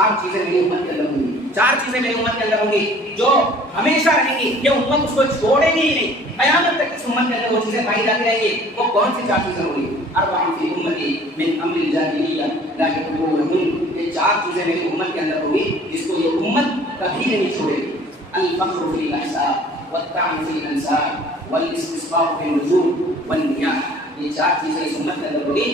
चार चीजें मेरी उम्मत के अंदर होंगी, चार चीजें मेरी उम्मत के अंदर होंगी जो हमेशा रहेंगी, ये उम्मत उसको छोड़ेगी ही नहीं, कयामत तक इस उम्मत के अंदर वो चीजें पाई जाती रहेंगी। वो कौन सी चार चीजें होंगी? अरबाउन फी उम्मती मिन अम्रिल जाहिलिय्या ला यतरूनहुन, ये चार चीजें मेरी उम्मत के अंदर होंगी जिसको ये उम्मत कभी नहीं छोड़ेगी। अल फख्रु फिल अहसाब वत्तान फिल अंसाब वल इस्तिस्काउ फिल नुजूम वन नियाह, ये चार चीजें इस उम्मत के अंदर होंगी।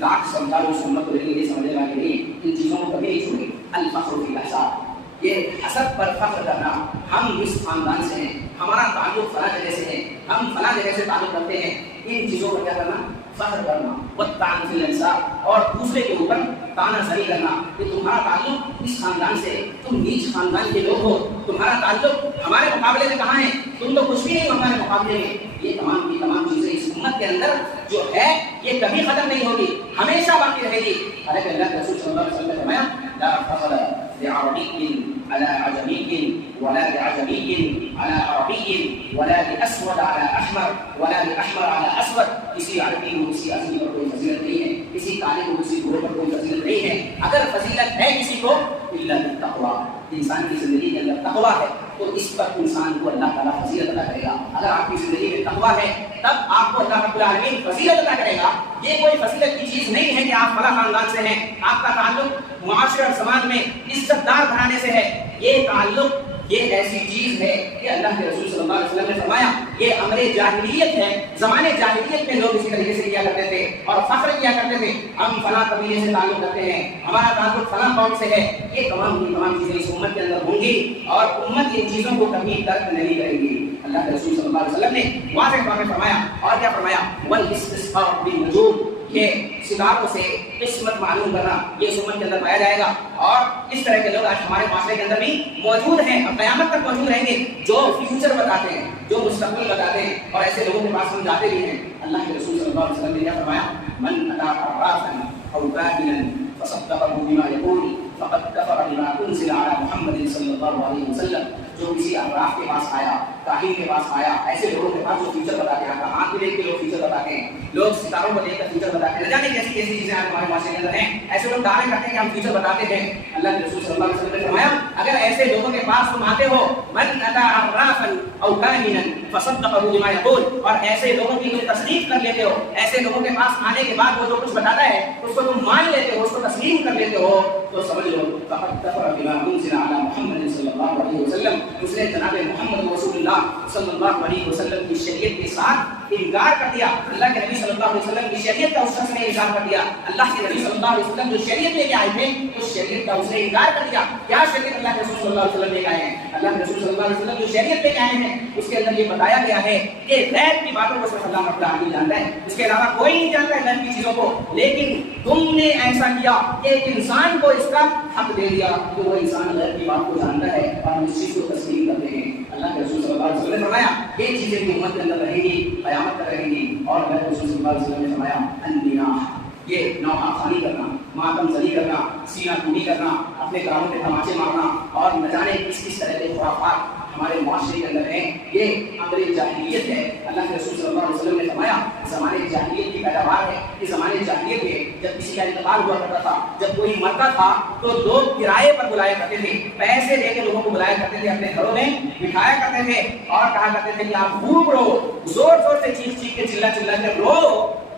लाख समझाओ उस उम्मत को, लेकिन ये समझने वाले नहीं, इन चीजों को कभी नहीं छोड़ेगी। अल फख्रु फिल अहसाब, ये हसब पर फख्र करना, हम इस खानदान से हैं, हमारा ताल्लुक फला जगह से है, हम फला जगह से ताल्लुक करते हैं, इन चीजों पर क्या करना? फख्र करना। वत्तान फिल अंसाब, और दूसरे के ऊपर ताना सही करना कि तुम्हारा ताल्लुक इस खानदान से, तुम नीच खानदान के लोग हो, तुम्हारा ताल्लुक हमारे मुकाबले में कहाँ है, तुम तो कुछ भी नहीं हमारे मुकाबले में। ये तमाम की तमाम चीजें इस उम्मत के अंदर जो है ये कभी खत्म नहीं होगी, हमेशा बाकी रहेगी। हालांकि अल्लाह के रसूल सल्लल्लाहु अलैहि वसल्लम ने फरमाया ला फज़ला लिअरबिय्यिन अला अजमिय्यिन वला लिअजमिय्यिन अला अरबिय्यिन वला लिअस्वद अला अहमर वला लिअहमर अला अस्वद, किसी अरबी को किसी अजमी पर कोई फजीलत नहीं है, किसी काले को किसी गोरे पर कोई फजीलत नहीं है। अगर फजीलत है किसी को इल्ला बित्तक़वा, इंसान की जिंदगी के अंदर तक़वा है तो इस पर इंसान को अल्लाह ताला फजीलत अता करेगा। अगर आपकी जिंदगी में तक़वा है तब आपको अल्लाह रब्बुल आलमीन फजीलत अता करेगा। ये कोई फजीलत की चीज नहीं है कि आप फला खानदान से हैं, आपका ताल्लुक मुआशरे और समाज में इज्जतदार घराने से है। ये ताल्लुक ये ऐसी चीज है कि अल्लाह के रसूल सल्लल्लाहु अलैहि वसल्लम ने फरमाया ये अमरे जाहिलियत है। ज़माने जाहिलियत में लोग इसी तरीके से किया करते थे और फख्र किया करते थे, हम फला कबीले से ताल्लुक करते हैं, हमारा ताल्लुक फला कौम से है। ये तमाम की तमाम चीजें इस उम्मत के अंदर होंगी और उम्मत इन चीजों को कभी तर्क नहीं करेगी। अल्लाह के रसूल सल्लल्लाहु अलैहि वसल्लम ने वाज़ेह तौर पे फरमाया, और क्या फरमाया? वल इस्तिस्काउ बिन नुजूम, ये सितारों से किस्मत मालूम करना ये इस उम्मत के अंदर पाया जाएगा। और इस तरह के लोग आज हमारे माशरे के अंदर भी मौजूद हैं और क़यामत तक मौजूद रहेंगे, जो फ्यूचर बताते हैं, जो मुस्तक़बिल बताते हैं, और ऐसे लोगों के पास हम जाते भी हैं। अल्लाह के रसूल सल्लल्लाहु अलैहि वसल्लम ने क्या फरमाया? मन अता अर्राफन औ काहिनन फसद्दक़हु बिमा यक़ूल फ़क़द कफ़र बिमा उन्ज़िला अला मुहम्मदिन सल्लल्लाहु अलैहि वसल्लम, जो किसी अर्राफ के पास आया, काहिन के पास आया, ऐसे लोगों के पास जो फ्यूचर बताते हैं, आंख को देख के लोग फ्यूचर बताते हैं, लोग सितारों को देखकर फ्यूचर बताते हैं, न जाने कैसी कैसी चीजें हमारे माशरे के अंदर हैं। ऐसे लोग दावे करते हैं कि हम फ्यूचर बताते हैं। अल्लाह के रसूल सल्लल्लाहु अलैहि वसल्लम ने फरमाया अगर ऐसे लोगों के पास तुम आते हो, मन अता अर्राफन औ काहिनन फसद्दक़हु बिमा यक़ूल, और ऐसे लोगों की तुम तस्दीक कर लेते हो, ऐसे लोगों के पास आने के बाद वो जो कुछ बताता है उसको तुम मान लेते हो, उसको तस्लीम कर लेते हो, तो समझ लो फ़क़द कफ़र बिमा उन्ज़िला अला मुहम्मदिन सल्लल्लाहु अलैहि वसल्लम, उसने जनाब मोहम्मद रसूलुल्लाह सल्लल्लाहु अलैहि वसल्लम की शरीयत के साथ इनकार कर दिया। अल्लाह के नबी सल्लल्लाहु अलैहि वसल्लम की शरीयत का उस शख्स ने इनकार कर दिया। अल्लाह के नबी सल्लल्लाहु अलैहि वसल्लम जो शरीयत लेके आए थे उस शरीयत का उसने इनकार कर दिया। क्या शरीयत अल्लाह के रसूल सल्लल्लाहु अलैहि वसल्लम लेके आए हैं? अल्लाह के रसूल सल्लल्लाहु अलैहि वसल्लम जो शरीयत लेके आए हैं उसके अंदर ये बताया गया है कि गैब की बातों को सिर्फ अल्लाह रब्बुल आलमीन जानता है, इसके अलावा कोई नहीं जानता है गैब की चीजों को। लेकिन तुमने ऐसा किया कि एक इंसान को इसका हक दे दिया कि वो इंसान गैब की बात को जानता है और हम इस चीज को तस्लीम करते हैं। अल्लाह के रसूल सल्लल्लाहु अलैहि वसल्लम ने फरमाया ये चीजें भी उम्मत के अंदर रहेंगी, क़यामत तक रहेंगी। और अल्लाह के रसूल सल्लल्लाहु अलैहि वसल्लम ने फरमाया अन्नियाह, ये नौहाखानी करना, मातम ज़री करना, सीना टूटी करना, अपने कानों पे तमाचे मारना और न जाने किस किस तरह के खुराफात हमारे माशरे के अंदर हैं, ये अमरे जाहिलियत है। अल्लाह के रसूल सल्लल्लाहु अलैहि वसल्लम ने फरमाया ज़माने जाहिलियत की पैदावार है। इस ज़माने जाहिलियत में जब किसी का इंतकाल हुआ करता था, जब कोई मरता था तो लोग किराए पर बुलाया करते थे, पैसे देकर लोगों को बुलाया करते थे, अपने घरों में बिठाया करते थे और कहा करते थे कि आप खूब रो, जोर जोर से चीख चीख के चिल्ला चिल्ला के रो।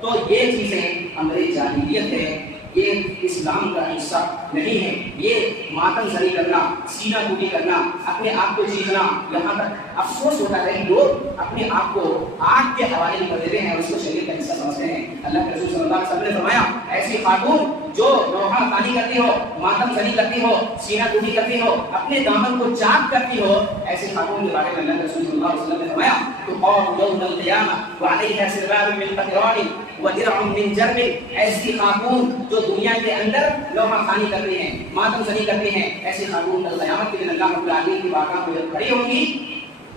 तो ये चीजें अमरे जाहिलियत है, ये इस्लाम का हिस्सा नहीं है। ये मातम ज़री करना, सीना टूटी करना, अपने आप को चीखना, यहाँ तक अफसोस होता है कि लोग अपने आप को आग के हवाले कर देते हैं और उसको शरीयत का हिस्सा समझते हैं। अल्लाह के रसूल सल्लल्लाहु अलैहि वसल्लम ने फरमाया ऐसी खातून जो नौहाखानी करती हो, मातम ज़री करती हो, सीना टूटी करती हो, अपने दामन को चाक करती हो, ऐसी खातून के बारे में अल्लाह के रसूल सल्लल्लाहु अलैहि वसल्लम ने फरमाया तो कौम यौमल क़ियामह व अलैहा सिरबाबुन मिन क़तिरान व दिरअुन मिन जर्ब, ऐसी खातून जो दुनिया के अंदर नौहाखानी करती हैं, मातम ज़री करती हैं, ऐसी खातून कल क़यामत के दिन अल्लाह रब्बुल आलमीन की बारगाह में जब खड़ी होंगी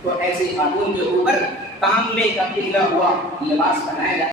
तो ऐसी खातून के ऊपर तांबे का पिघला हुआ लिबास पहनाया जाए।